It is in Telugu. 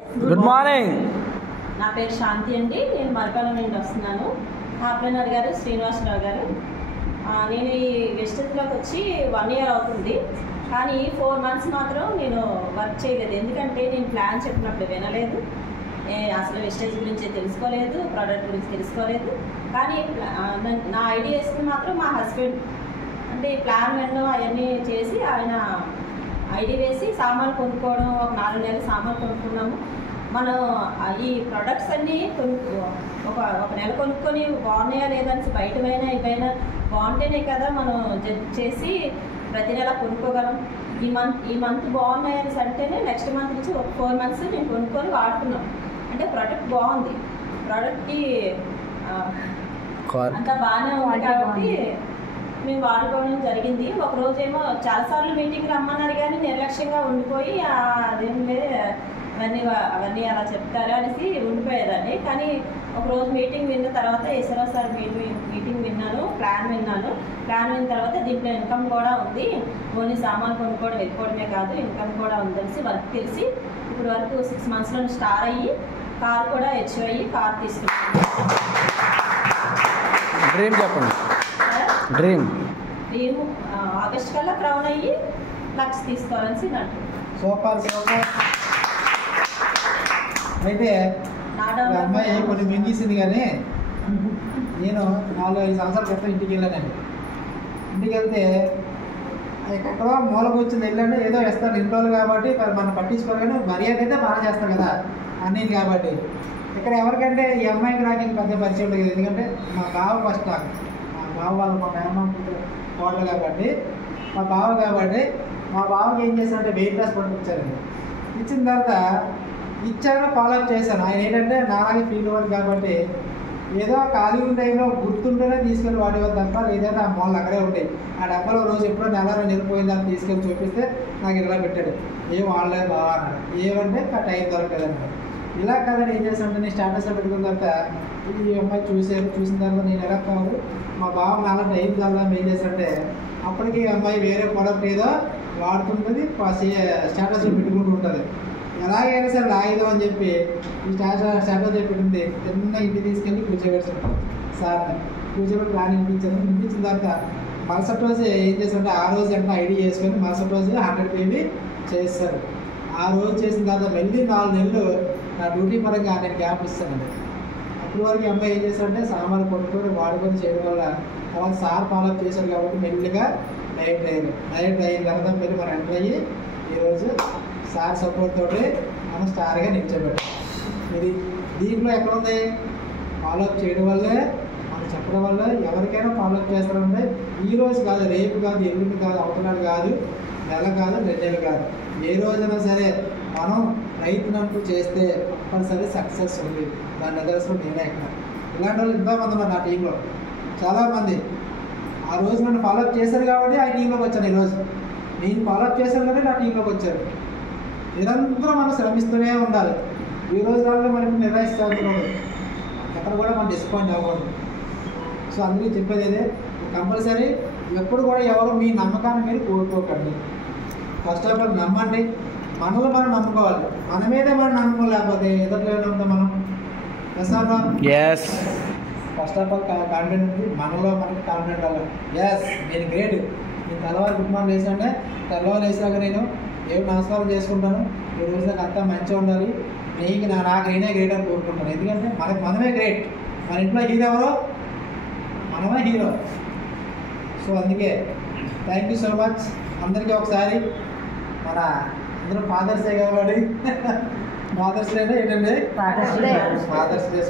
Good morning. నా పేరు శాంతి అండి. నేను మరకాలం నుండి వస్తున్నాను. నా అప్లైనర్ గారు శ్రీనివాసరావు గారు. నేను ఈ వెస్టేజ్లోకి వచ్చి 1 year అవుతుంది. కానీ 4 months మాత్రం నేను వర్క్ చేయలేదు. ఎందుకంటే నేను ప్లాన్ చెప్పినప్పుడు వినలేదు. అసలు వెస్టేజ్ గురించి తెలుసుకోలేదు, ప్రోడక్ట్ గురించి తెలుసుకోలేదు. కానీ నా ఐడియాస్ మాత్రం మా హస్బెండ్ అంటే ప్లాన్ వినడం అవన్నీ చేసి ఆయన ఐడి వేసి సామాన్లు కొనుక్కోవడం, ఒక 4 నెలలు సామాన్లు కొనుక్కున్నాము. మనం ఈ ప్రొడక్ట్స్ అన్నీ ఒక నెల కొనుక్కొని బాగున్నాయా లేదని బయటమైనా ఇవైనా బాగుంటేనే కదా మనం జడ్జ్ చేసి ప్రతి నెల కొనుక్కోగలం. ఈ మంత్ బాగున్నాయని అంటేనే నెక్స్ట్ మంత్ నుంచి ఒక 4 months నేను కొనుక్కొని వాడుతున్నాం. అంటే ప్రోడక్ట్ బాగుంది, ప్రోడక్ట్కి అంతా బాగానే ఉంది కాబట్టి మేము వాడుకోవడం జరిగింది. ఒకరోజేమో చాలాసార్లు మీటింగ్ రమ్మన్నారు కానీ నిర్లక్ష్యంగా ఉండిపోయి అదేంటే అవన్నీ అలా చెప్తారా అనేసి ఉండిపోయేదాన్ని. కానీ ఒకరోజు మీటింగ్ విన్న తర్వాత ఈశ్వరరావు సార్ మీటింగ్ విన్నాను, ప్లాన్ విన్న తర్వాత దీంట్లో ఇన్కమ్ కూడా ఉంది, ఓన్లీ సామాన్ కొనుక్కోవడం వెళ్ళిపోవడమే కాదు ఇన్కమ్ కూడా ఉందనేసి వర్క్ తెలిసి ఇప్పుడు వరకు 6 monthsలో స్టార్ట్ అయ్యి కార్ కూడా హెచ్యూ అయ్యి కార్ తీసుకున్నాను. డ్రీమ్ చెప్పండి. డ్రీమ్ ఆగస్ట్ కల్లా క్రౌన్ అయ్యి లక్స్ తీసుకోవాలని నాకు. Super super. అయితే అమ్మాయి కొన్ని మింగేసింది కానీ నేను 4-5 సంవత్సరాల క్రితం ఇంటికి వెళ్ళానండి. ఇంటికి వెళ్తే ఎక్కడో మూల కూర్చుని వెళ్ళండి, ఏదో వేస్తాను ఇంట్లో కాబట్టి మనం పట్టించుకోరు కానీ మర్యాద అయితే బాగా చేస్తాం కదా అన్నీ కాబట్టి. ఇక్కడ ఎవరికంటే ఈ అమ్మాయికి నాకు పెద్ద పరిచయం లేదు. ఎందుకంటే మా బావ ఫస్ట్ నాకు మా బావ వాళ్ళు మా మేనమ్మ కోడలు కాబట్టి మా బావకి ఏం చేశానంటే వెయిట్ లాస్ పంపించారండి. ఇచ్చిన తర్వాత ఇచ్చాక ఫాలోఅప్ చేశాను. ఆయన ఏంటంటే నాలాగే ఫీల్ అవ్వదు కాబట్టి ఏదో ఖాళీ టైంలో గుర్తుంటేనే తీసుకెళ్ళి వాడేవారు తప్ప లేదంటే ఆ మాల్ అక్కడే ఉంటాయి. ఆ డబ్బాలో రోజు ఎప్పుడో నెలపోయింది దాన్ని తీసుకెళ్ళి చూపిస్తే నాకు ఇలా పెట్టాడు, ఏం వాడలేదు బాగా అన్నాడు. ఏమంటే టైం దొరకలేదన్నాడు. ఇలా కాదని ఏం చేశానంటే నేను స్టాటస్లో పెట్టుకున్న తర్వాత ఈ అమ్మాయి చూసిన తర్వాత నేను ఎలా కాదు మా బావ నాలుగు టైం చాలా ఏం చేశానంటే అప్పటికి అమ్మాయి వేరే ప్రోడక్ట్ ఏదో వాడుతుంటుంది, స్టాటస్లో పెట్టుకుంటూ ఉంటుంది. ఎలాగైనా సరే లాగిదాం అని చెప్పి ఈ స్టాటస్ పెట్టింది. చిన్న ఇంటికి తీసుకెళ్ళి కూర్చోబెట్టాను సార్ని. కూర్చోబెట్టి ప్లాన్ వినిపించిన తర్వాత మరుసటి రోజు ఏం చేస్తారంటే ఆ రోజు అంటే ఐడి చేసుకొని మరుసటి రోజు 100 PB చేస్తారు. ఆ రోజు చేసిన తర్వాత మళ్ళీ 4 నెలలు నా డ్యూటీ పరంగా నేను గ్యాప్ ఇస్తానండి. అప్పటి వరకు అమ్మాయి ఏం చేస్తారంటే సామాన్లు కొనుక్కొని వాడుకొని చేయడం వల్ల తర్వాత సార్ ఫాలోఅప్ చేశారు కాబట్టి మెల్లిగా డైరెక్ట్ అయిన తర్వాత మళ్ళీ మనం ఎంటర్ అయ్యి ఈరోజు సార్ సపోర్ట్ తోటి మనం స్టార్గా నిల్చోబెట్టాం. ఇది దీంట్లో ఎక్కడ ఉంది ఫాలోఅప్ చేయడం వల్లే మనం చెప్పడం వల్ల ఎవరికైనా ఫాలోఅప్ చేస్తారంటే ఈ రోజు కాదు, రేపు కాదు, ఎల్లుండి కాదు, అవతలాడు కాదు, నెల కాదు, 2 నెలలు కాదు, ఏ రోజైనా సరే మనం రైతునంటూ చేస్తే తప్పనిసరి సక్సెస్ ఉంది. దాని నిదర్శనం నేనే ఇక్కడ. ఇలాంటి వాళ్ళు ఎంతోమంది ఉన్నారు నా టీంలో. చాలామంది ఆ రోజు నన్ను ఫాలోఅప్ చేశారు కాబట్టి ఆ టీంలోకి వచ్చాను. ఈరోజు నేను ఫాలోఅప్ చేశాను కాబట్టి నా టీంలోకి వచ్చారు. నిరంతరం మనం శ్రమిస్తూనే ఉండాలి. ఈ రోజు కాలంలో మనకి నిర్ణయిస్తున్నాడు ఎక్కడ కూడా మనం డిసప్పాయింట్ అవ్వకూడదు. సో అందుకే చెప్పేది ఇదే, కంపల్సరీ ఎప్పుడు కూడా ఎవరు మీ నమ్మకాన్ని మీరు కోరుకోకండి. ఫస్ట్ ఆఫ్ ఆల్ నమ్మండి, మనలో మనం నమ్ముకోవాలి. మన మీదే మనం నమ్మకం లేకపోతే ఎదురులో ఉంటాం మనం. ఫస్ట్ ఆఫ్ ఆల్ కాన్ఫిడెంట్ ఉంది, మనలో మనకి కాన్ఫిడెంట్ అవ్వాలి. నేను గ్రేట్. నేను తెల్లవారు గుడ్ మార్నింగ్ వేసానంటే తెల్లవారు వేసాక నేను ఏమి నమస్కారం చేసుకుంటాను. ఈ రోజు నాకు అంతా మంచిగా ఉండాలి, నాకు నేనే గ్రేట్ అని కోరుకుంటాను. ఎందుకంటే మనమే గ్రేట్. మన ఇంట్లో హీరో ఎవరో మనమే హీరో. సో అందుకే థ్యాంక్ యూ సో మచ్ అందరికీ. ఒకసారి మన అందరూ ఫాదర్స్ డే కాబట్టి ఫాదర్స్ డే ఏంటండి, ఫాదర్స్ డే